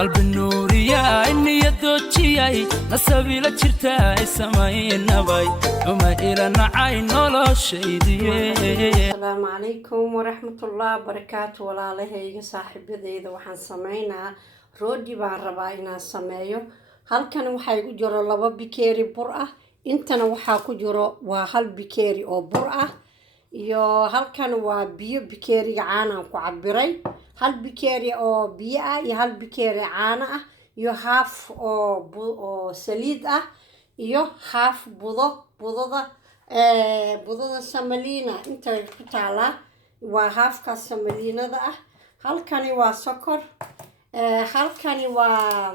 qalbi nuuriya niyadoochiyay nasabila jirtay samaynabay uma ila nacay noloshaydiye. Assalaamu calaykum waraxmatullaahi wabarakaatu. walaalahayga saaxiibadeyda waxaan sameynaa roodi baan rabaa inaan sameeyo. halkan waxaa igu jiro 2 bikeeri bur ah, intana waxaa ku jiro waa 1 bikeeri oo bur ah, iyo halkan waa biyo bikeeriga caana ku cabiray, 1 bikeeri oo biyo ah iyo 1 bikeeri caana ah iyo half oo saliid ah iyo half budada samalina inta ku taala waa halfka samalinada ah. halkani waa sokor, halkani waa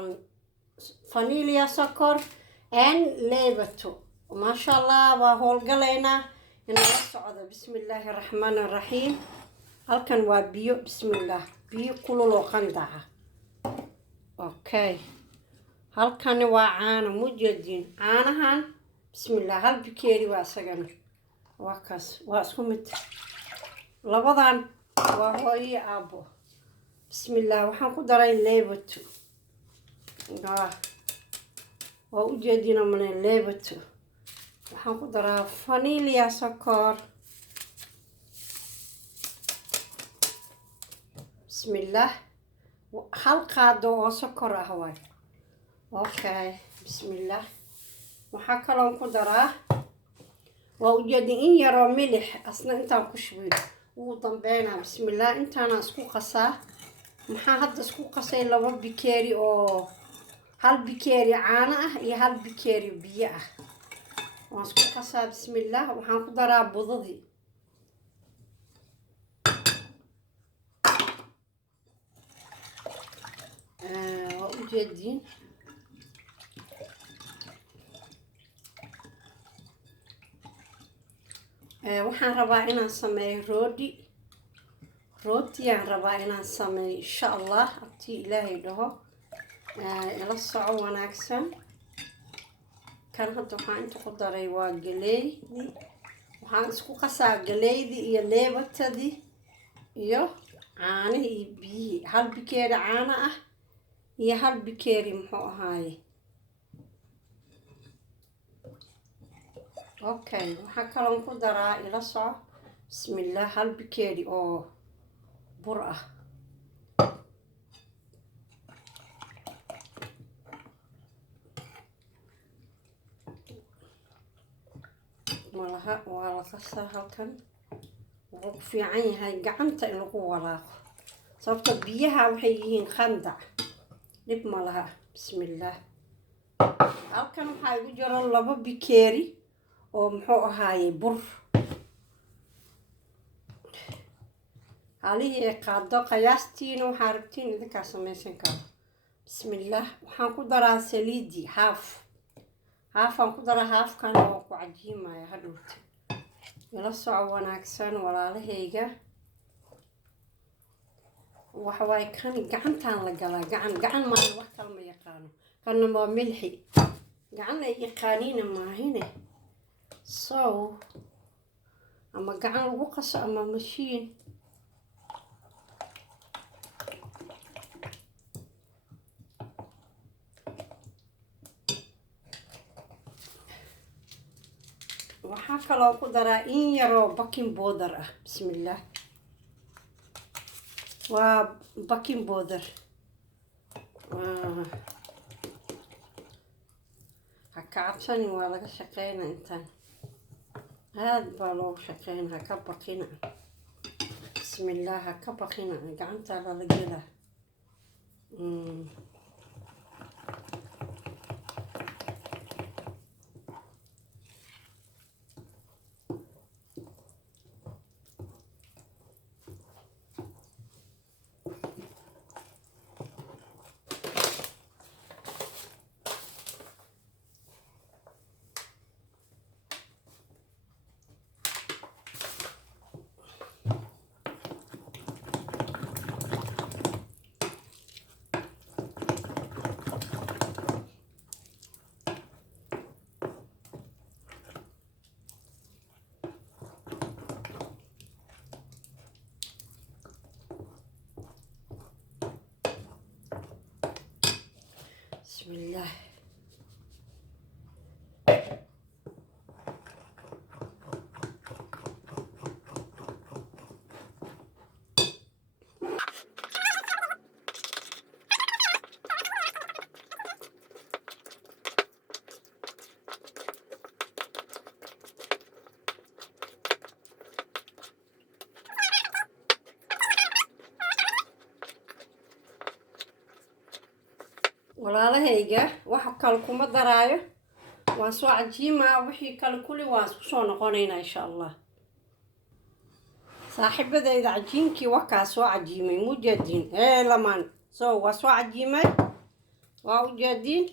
vanilla sokor and lebato. maasha Allah waa howlgalaynaa inala socdo. bismillaahi raxmaani raxiim. halkan waa biyo, bismillah, biyo kulul oo qandaca. okay, halkan waa caano mujeedin, caanahan bismillah 1 bikeeri waa isagana waa kaas, waa isku mid, labadan waa hooyo aabo. bismillah, waxaan ku daray lebato, waa ujeedina mana lebato. waxaan ku daraa vanilla sokor, bismillah, 1 qaado oo sokor ah waay. okay, bismillah, waxaa kaloo ku daraa waa ujeedin in yaroo milix asna intaan ku shubay ugu dambeynaa. bismillah, intaana isku qasaa. maxaa hadda isku qasay 2 bikeeri oo 1 bikeeri caano ah iyo 1 bikeeri biyo ah. waan isku qasaa. bismillah, waxaan ku daraa budadii, waa ujeedin waxaan rabaa inaan sameeyo rootiyaan rabaa inaan sameeyo insha Allah haddii ilaahay dhaho. ila soco wanaagsan. kan hadda waxaan inta ku daray waa galeey, waxaan isku qasaa galeydii iyo leebatadii iyo caanihii iyo biyihii. 1 bikeeri caano ah iyo 1 bikeeri muxuu ahaaye. okay, waxaa kaloo ku daraa ila soco. bismillah, 1 bikeeri oo bur ah, malaha waa la qasaa. halkan wuxuu ku fiican yahay gacanta in lagu walaaqo sababta biyaha waxay yihiin qandac, dhib malaha. bismillah, halkan waxaa igu jiro 2 bikeeri oo muxuu ahaaye bur, halihii qaado qiyaastiina waxaa rabtiin idinkaa samaysan karo. bismillah, waxaan ku daraa saliidii haafaan ku daraa, haafkan oo ku cajiimaya hadhowta. ila soco wanaagsan walaalahayga. waxa waaye kan gacantaan la galaa, gacan maahan, wax kale ma yaqaano. kanna waa milxi, gacan ay yaqaaniina maahine. so ama gacan lagu qaso ama mashiin. waxaa kaloo ku daraa in yaroo baking powder ah. bismillah, waa baking powder. ha ka cabsanin, waa laga shaqeynaa intaan, aad baa loogu shaqeyn, ha ka baqina. bismillah, ha ka baqina, gacantaa lala gelaa. بسم الله. walaalahayga waxa kale kuma daraayo waan soo cajiimaa wixii kale kulli waan isku soo noqonaynaa insha allah saaxiibadayda cajiinkii wakaa soo cajiimay mujeediin lamaan soo waa soo cajiimay waa ujeediin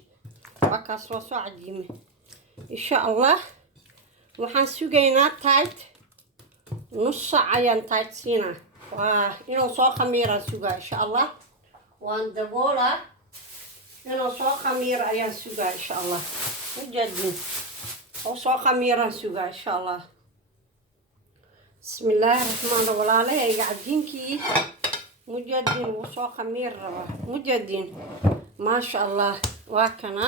wakaas waa soo cajiimay insha allah waxaan sugaynaa tight nus saac ayaan tight siinaa waa inuu soo khamiiraan sugaa insha allah waan daboolaa inuu soo khamiiro ayaan sugaa insha allah mujeediin oo soo khamiiraan sugaa insha allah بسم الله الرحمن الرحيم walaalahayga cajiinkii mujeediin wuu soo khamiir rabaa mujeediin maasha allah waa kana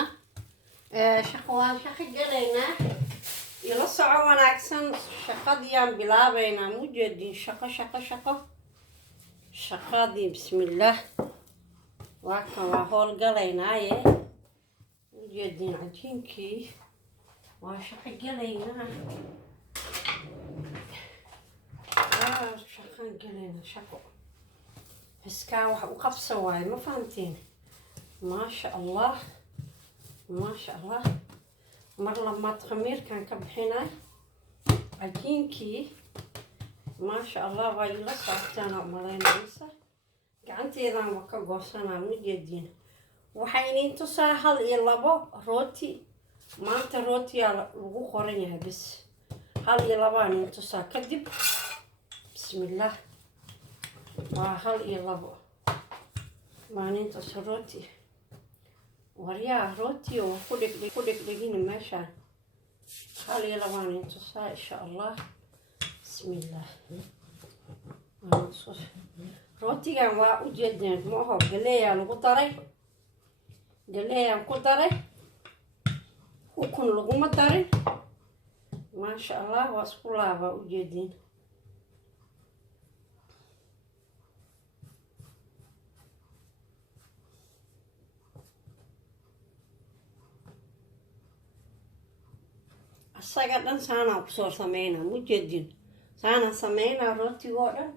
waan shaqo galaynaa ila soco wanaagsan shaqadiyaan bilaabaynaa mujeediin shaqadii bismillaah waa kan waa howl galaynaaye mujeediin cajiinkii waa shaqo galaynaa shaqaan galayna shaqo iskaa wax u qabsan waaye ma fahantiin maasha allah mar lamaad khamiirkan ka bixinaa cajiinkii maasha allah waa ila socotaana umalaynaysa gacanteedan waa ka goosanaa mujeediin waxay iniin tusaa 1 iyo 2 rooti maanta rootiyaa lagu qoran yahay bis 1 iyo 2 iniin tusaa kadib بسم الله وهل يلبو ما ننتو سروتي وريا روتي وكودك لقيني ماشا هل يلبو ننتو سا إن شاء الله بسم الله روتي كان وجدين موهو قليا لقطري قليا قطري وكن لقوم الدري ما شاء الله واسكولا وجدين asaga dhan saanaa kusoo sameynaa mujeediin saanaa sameynaa rootigoo dhan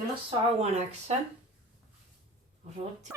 ila soco wanaagsan rooti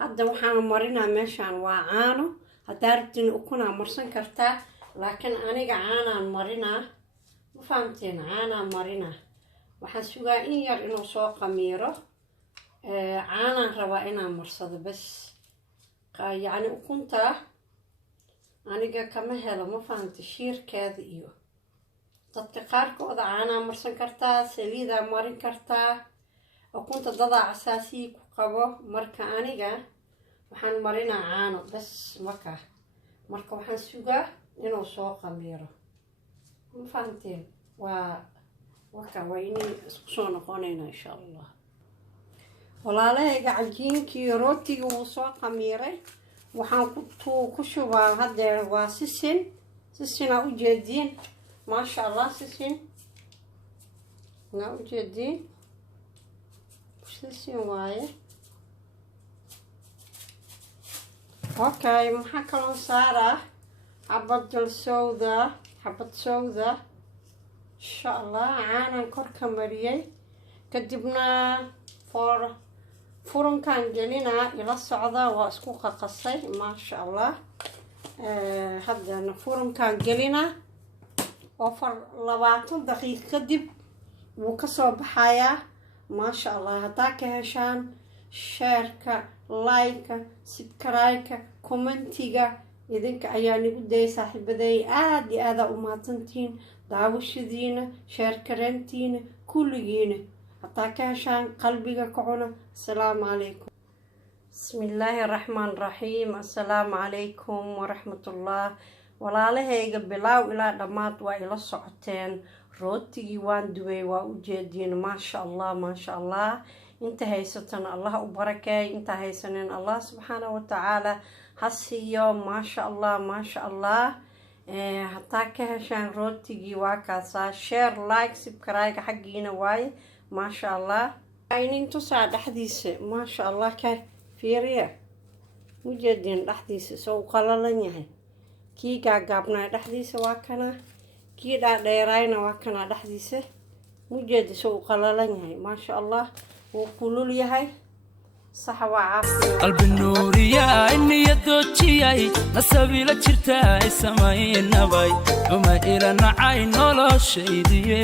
hadda waxaan marinaa meeshaan waa caano haddaa rabtiin ukunaa marsan kartaa laakiin aniga caanaan marinaa ma fahamteen caanaan marinaa waxaan sugaa in yar inuu soo khamiiro caanaan rabaa inaan marsado bas yacni ukunta aniga kama helo ma fahamte shiirkeeda iyo dadka qaarkooda caanaa marsan kartaa saliidaa marin kartaa ukunta dadaa asaasii ku qabo marka aniga waxaan marinaa caano bas marka waxaan sugaa inuu soo khamiiro ma fahamteen waa inay isku soo noqonayna insha allah walaalahayga cajiinkii rootigii wuu soo khamiiray waxaan ku shubaa haddeer waa sisinaa ujeediin maasha allah sisin naa ujeediin sisin waaye okay maxaa kaloo saaraa xabad sowda insha allah caanaan korka mariyay kadibna furankan gelinaa ila socda waa isku qaqasay maasha allah. Haddana furankan gelinaa oo 20 daqiiqo kadib wuu ka soo baxayaa maasha allah. haddaa ka heshaan sheerka, like-ka, subscribe-ka, commentiga idinka ayaa nigu dayay saaxiibaday. aad iyo aada u mahadsantihiin daawashadiina, sheerkareentiina, kulligiina. haddaa ka heshaan qalbiga ka cuna. asalaamu calaykum. bismillaahi raxmaan raxiim. assalaamu calaykum waraxmatullah. walaalahayga bilaaw ilaa dhammaad waa ila socoteen. rootigii waan duway waa u jeediin maasha allah maasha allah. inta haysatan allah u barakeey, inta haysanin allah subxaana wa tacaala ha siiyo maasha allah maasha allah. haddaa ka heshaan rootigii waa kaasaa. share, like, subscribe xaggiina waaye maasha allah. aynin tusaa dhexdiisa maasha allah. ka fiiriya mujeediin dhexdiisa soo u qalalan yahay. kii gaagaabnaa dhexdiisa waa kana, kii dhaadheeraayna waa kana dhexdiisa. mujeedi soo u qalalan yahay maasha allah. wuu kulul yahay. sax waa caafimaad. qalbi nuuriyaay niyadoojiyay nasabiila jirtaa ay samaynabay uma ila nacay noloshaydiye